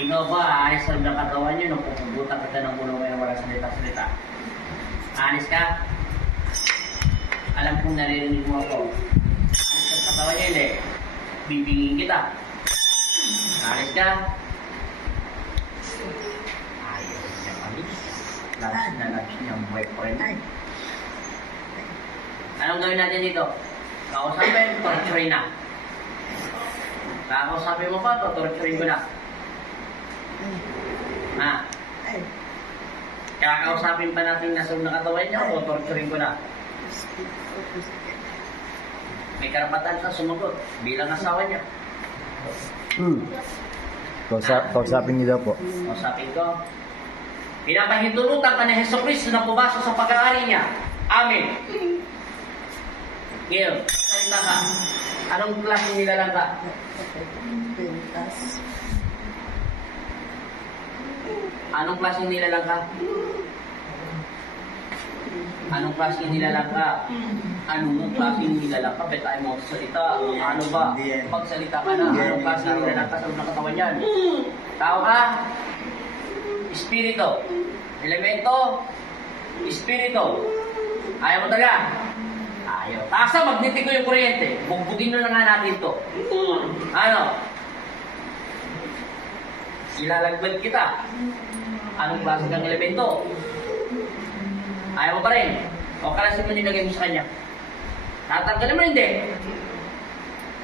Ikaw ba, aalis sa ng katawan nyo nung pupugutan kita ng ulo ngayon wala salita-salita? Aalis ka? Alam kong naririnig mo ako. Aalis ka sa katawan nyo, hindi. Bibingin kita. Aalis ka? Ayaw niya alis. Labs na labs niyang boyfriend. Anong gawin natin dito? Kausapin, torturin na. Kakausapin mo pa, torturin ko na. Ha? Kakausapin pa natin nasa ng katawan niya o torturin ko na? May karapatan ka sumagot bilang asawa niya. Kausapin niyo daw po. Kausapin ko. Pinapahintulutan ka ni Jesucristo na pumasok sa pag-aari niya. Amen. Ngayon, salita ka. Anong klaseng nilalang ka? Anong klaseng nilalang ka? Anong klaseng nilalang ka? Anong klaseng nilalang ka? Bet tayo mo salita. Ano ba? Pagsalita ka na. Anong klaseng nilalang ka sa unang katawan yan? Tao ka? Espiritu. Elemento. Espiritu. Ayaw mo talaga? Ayaw. Tasa, magnetic ko yung kuryente. Bugbugin na nga natin to. Ano? Ilalaglag kita. Anong klase ng elemento? Ayaw mo pa rin. O kalasin mo nilagay mo sa kanya. Tatanggalin mo hindi.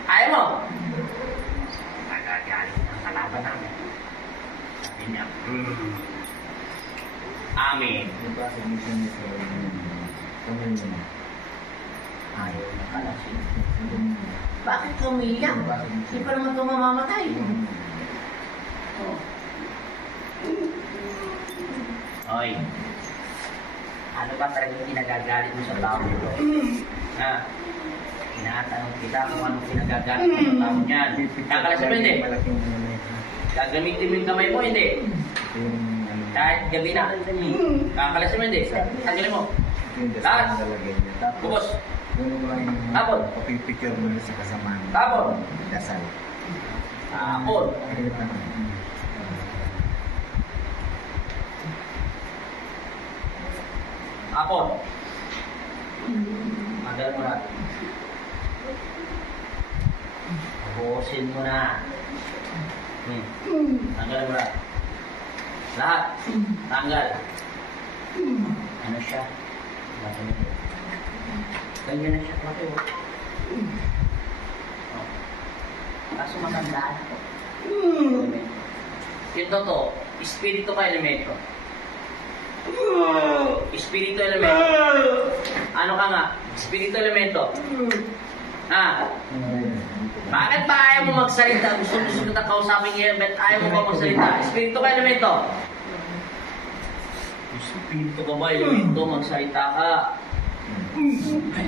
Ayaw mo. Magagaling ang kalaban namin. Sabi niya, Amen. Ayaw na kalasin. Bakit ka umiiyak? Hindi pa naman ito mamamatay. Oy, ano ba talagang kinagagalit mo sa tao nito? Ha? Inatanong kita kung anong kinagagalit mo sa tao niyan. Kakalasin mo hindi? Gagamitin mo yung kamay mo hindi? Kahit gabi na. Kakalasin mo hindi? Tanggalin mo. Lahat. Bukos. Tapon. Papipicture mo sa kasamaan. Tapon. Dasal. Tapon. Tapon. Tanggalin mo na. Bukusin mo na. Tanggalin mo na. Lahat. Tanggal. Ano siya? Ganyan na siya. Kaso matandaan ako. Yung totoo, espiritu ka elemento. Espiritu elemento. Ano ka nga? Espiritu elemento. Ha? Bakit ba ayaw mo magsalita? Gusto kita kausapin ngayon, bet ayaw mo ba magsalita? Espiritu ka elemento. Espiritu ka ba elemento? Magsalita ka.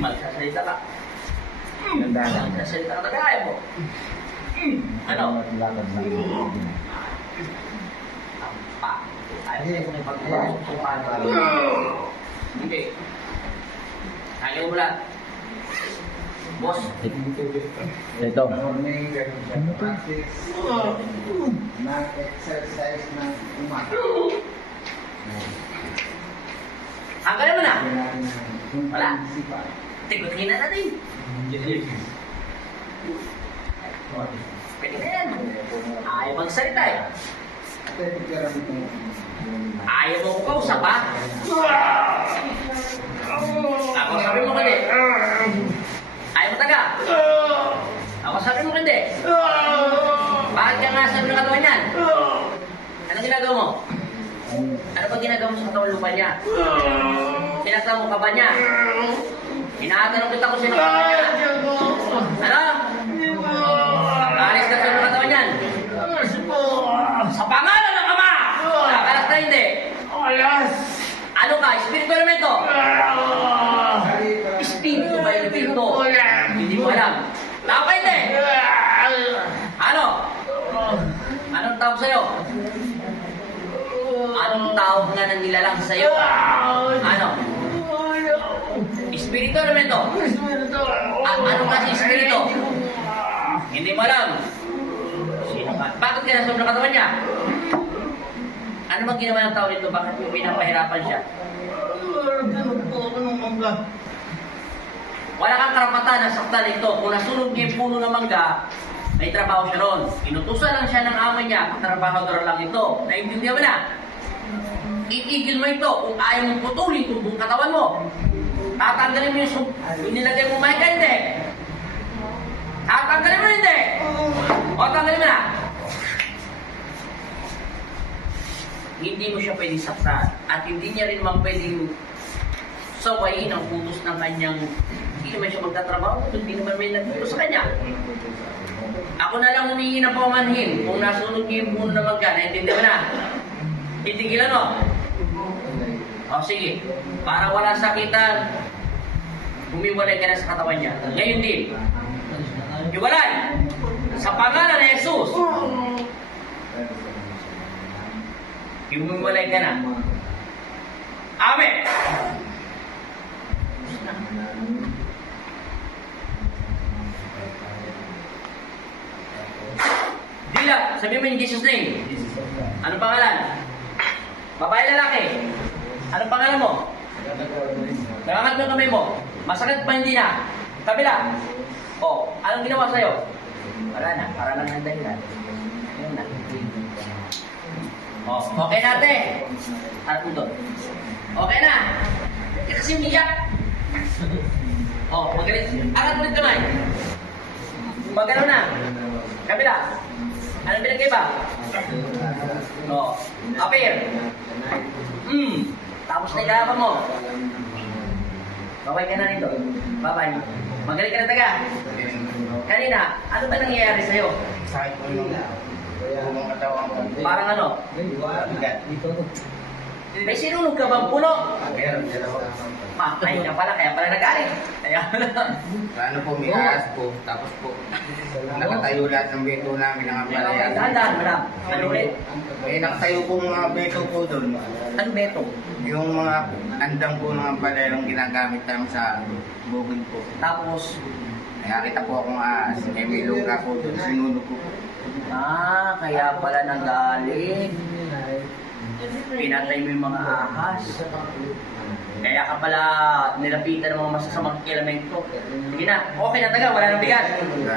Magsasalita ka. Magsasalita ka. Tabi ayaw mo. Ano? Tampa. Ayaw mo na ipagpapasukan. Hindi. Ayaw mo lang. Boss. Ito. Nag-exercise ng umaga. Hanggang mo na. Wala. Tigutin na natin. Pwede na yan. Ayaw magsalita eh. Ayaw mo ko kausap ha? Ako sabi mo hindi. Ayaw mo taga. Ako sabi mo hindi. Bakit ka nga sabi ng katawan yan? Anong ginagawa mo? Ano ba ginagawa mo sa katawan lupa niya? Sinasama mo ka ba niya? Inatanong kita kung sino ka ba niya. Ano? Alis ka sa katawan yan. Sa pangalan ng Ama! Nakalas na hindi. Ano ka? Espiritu elemento? Espiritu ba elemento? Hindi mo alam. Tao ka hindi? Ano? Anong tawag sa'yo? Anong tawag nga ng nilalang sa'yo? Ano? Espiritu elemento? Anong kasi espiritu? Hindi mo alam. Sino ka? Bakit ka nasa katawan niya? Ano bang ginawa ng tao nito? Bakit mo pinapahirapan siya? Ganun po ako ng mangga. Wala kang karapatan na saktan ito. Kung nasunog niya yung puno ng mangga, may trabaho siya ron. Inutusan lang siya ng ama niya, ang trabahador lang ito. Naintindihan mo na? Itigil mo ito kung ayaw mong putulin itong buong katawan mo. Tatanggalin mo yung nilagay mo may ka, hindi. Tatanggalin mo na, hindi. O, tanggalin mo na. Hindi mo siya pwedeng saktan. At hindi niya rin naman pwedeng sawayin ang putos ng kanyang, hindi naman siya magtatrabaho, hindi naman may nagputo sa kanya. Ako na lang humingi ng pamanhin kung nasunog niya yung puno na magka, naintindihan mo na? Titigilan mo. O sige, para wala sakitan, humiwalay ka na sa katawan niya. Ngayon din, hiwalay sa pangalan ni Jesus. Humiwalay ka na. Amen. Dila, sabihin mo in Jesus' name. Anong pangalan? Babae, lalaki. Anong pangalan mo? Nakangat mo yung kamay mo. Masakit pa hindi na. Kabila. O, anong ginawa sa'yo? Wala na, para lang ng dahilan. Yun na. O, okay na ate. Harap mo doon. Okay na. Kasi umiyak. O, magalit. Angat mo yung kamay. Magano na. Kabila. Anong pinagkaiba? O, appear. Tapos na ilaban mo. Babay ka na rito. Babay. Magaling ka na taga. Kanina, ano ba nangyayari sa'yo? Sakit ko yung buong katawan ko. Parang ano? Bigat. May sinunog ka bang puno? Meron, dalawa. Ay na pala, kaya pala nagaling. Kaya Ano po, may ahas po. Tapos po, nakatayo lahat ng beto namin ng ampalaya. dahan-dahan, madam. Ano ulit? May nakatayo po mga beto po doon. Ano beto? Yung mga andang po ng ampalaya yung ginagamit namin sa bukid po. Tapos, Nakakita po akong ahas. May luka po doon. Sinunog ko. kaya pala nagaling. Pinatay mo yung mga ahas. Kaya ka pala nilapitan ng mga masasamang elemento. Sige na, okay na taga, wala nang bigat. Wala.